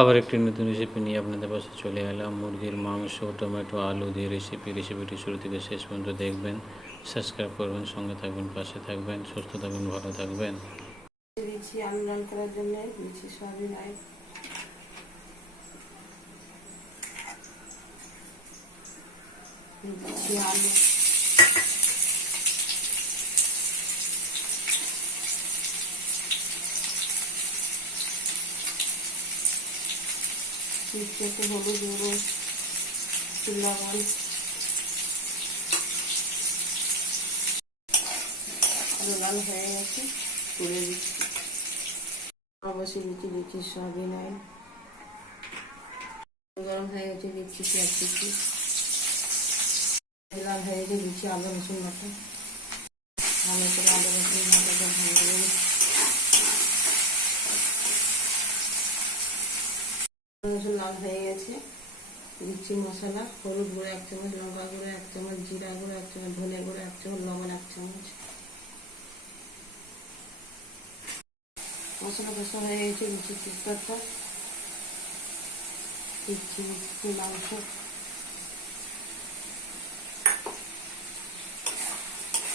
আবার একটি নতুন রেসিপি নিয়ে আপনাদের পাশে চলে এলাম। মুরগির মাংস, টমেটো, আলু দিয়ে রেসিপি রেসিপিটি শুরু থেকে শেষ পর্যন্ত দেখবেন। সাবস্ক্রাইব করবেন, সঙ্গে থাকবেন, পাশে থাকবেন, সুস্থ থাকবেন, ভালো থাকবেন। দিচ্ছি আলু করার জন্য দিচ্ছি আলু। দিচ্ছি হলুদ গুঁড়ো একটু লবণ। আলু লাল হয়ে গেছে, তুলে দিচ্ছি। অবশ্যই দিচ্ছি দিচ্ছি সয়াবিন অয়েল গরম হয়ে গেছে, দিচ্ছি পেঁয়াজ দিচ্ছি লাল হয়ে গেছে, দিচ্ছি আদা রসুন বাটা। ভালো করে আদা রসুন লাল হয়ে গেছে। দিচ্ছি মশলা, হলুদ গুঁড়ো এক চামচ, লঙ্কা গুঁড়ো এক চামচ, জিরা গুঁড়ো এক চামচ, ধনে গুঁড়ো এক চামচ, লবণ এক চামচ। মশলা কষা হয়ে গেছে দিচ্ছি তেজপাতা দিচ্ছি মাংস।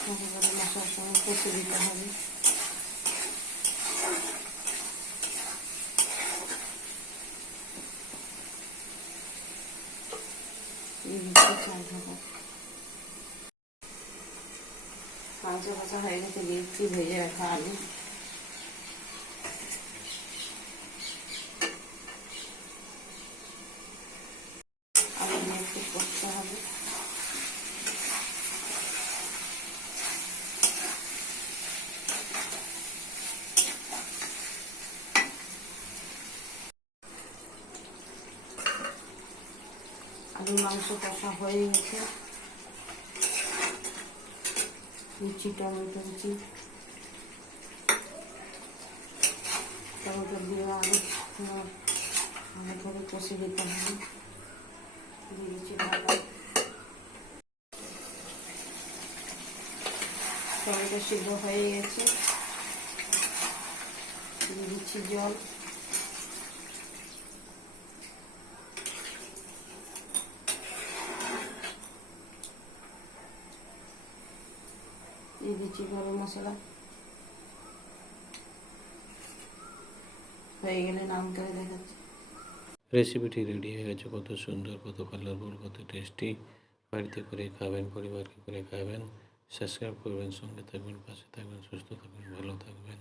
মশলার সঙ্গে কষে দিতে হবে। দিচ্ছি চাল ঢাকা মাংস কষা হয়ে গেছে দিচ্ছি ভেজে রাখা আলু দিয়ে একটু করতে হবে আলু মাংস কষা হয়ে গেছে। কুচি, টমেটো কুচি। টমেটো দিয়ে আলু ভালো করে কষে দিতে হবে। দিয়ে দিচ্ছি টমেটো। সিদ্ধ হয়ে গেছে। দিচ্ছি জল। দিয়ে দিচ্ছি গরম মশলা। হয়ে গেলে নাম করে দেখাচ্ছি। রেসিপিটি রেডি হয়ে গেছে। কত সুন্দর, কত কালারফুল কত টেস্টি বাড়িতে করে খাবেন, পরিবারকে করে খাবেন। সাবস্ক্রাইব করবেন, সঙ্গে থাকবেন, পাশে থাকবেন, সুস্থ থাকবেন, ভালো থাকবেন।